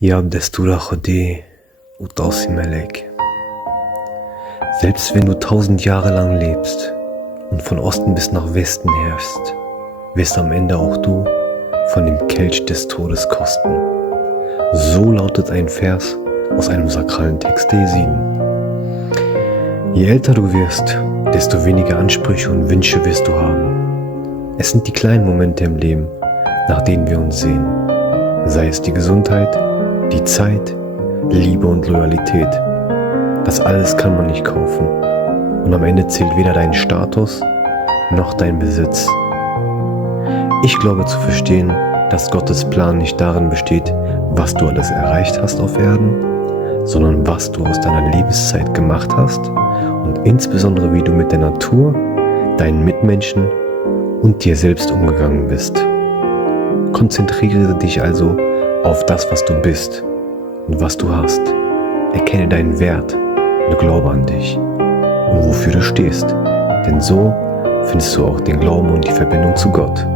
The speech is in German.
Ya Destura Khode Utausi Melek. Selbst wenn du 1000 Jahre lang lebst und von Osten bis nach Westen herrschst, wirst am Ende auch du von dem Kelch des Todes kosten. So lautet ein Vers aus einem sakralen Text der Jesiden. Je älter du wirst, desto weniger Ansprüche und Wünsche wirst du haben. Es sind die kleinen Momente im Leben, nach denen wir uns sehen. Sei es die Gesundheit, die Zeit, Liebe und Loyalität. Das alles kann man nicht kaufen. Und am Ende zählt weder dein Status noch dein Besitz. Ich glaube zu verstehen, dass Gottes Plan nicht darin besteht, was du alles erreicht hast auf Erden, sondern was du aus deiner Lebenszeit gemacht hast und insbesondere wie du mit der Natur, deinen Mitmenschen und dir selbst umgegangen bist. Konzentriere dich also auf das, was du bist und was du hast. Erkenne deinen Wert und glaube an dich und wofür du stehst, denn so findest du auch den Glauben und die Verbindung zu Gott.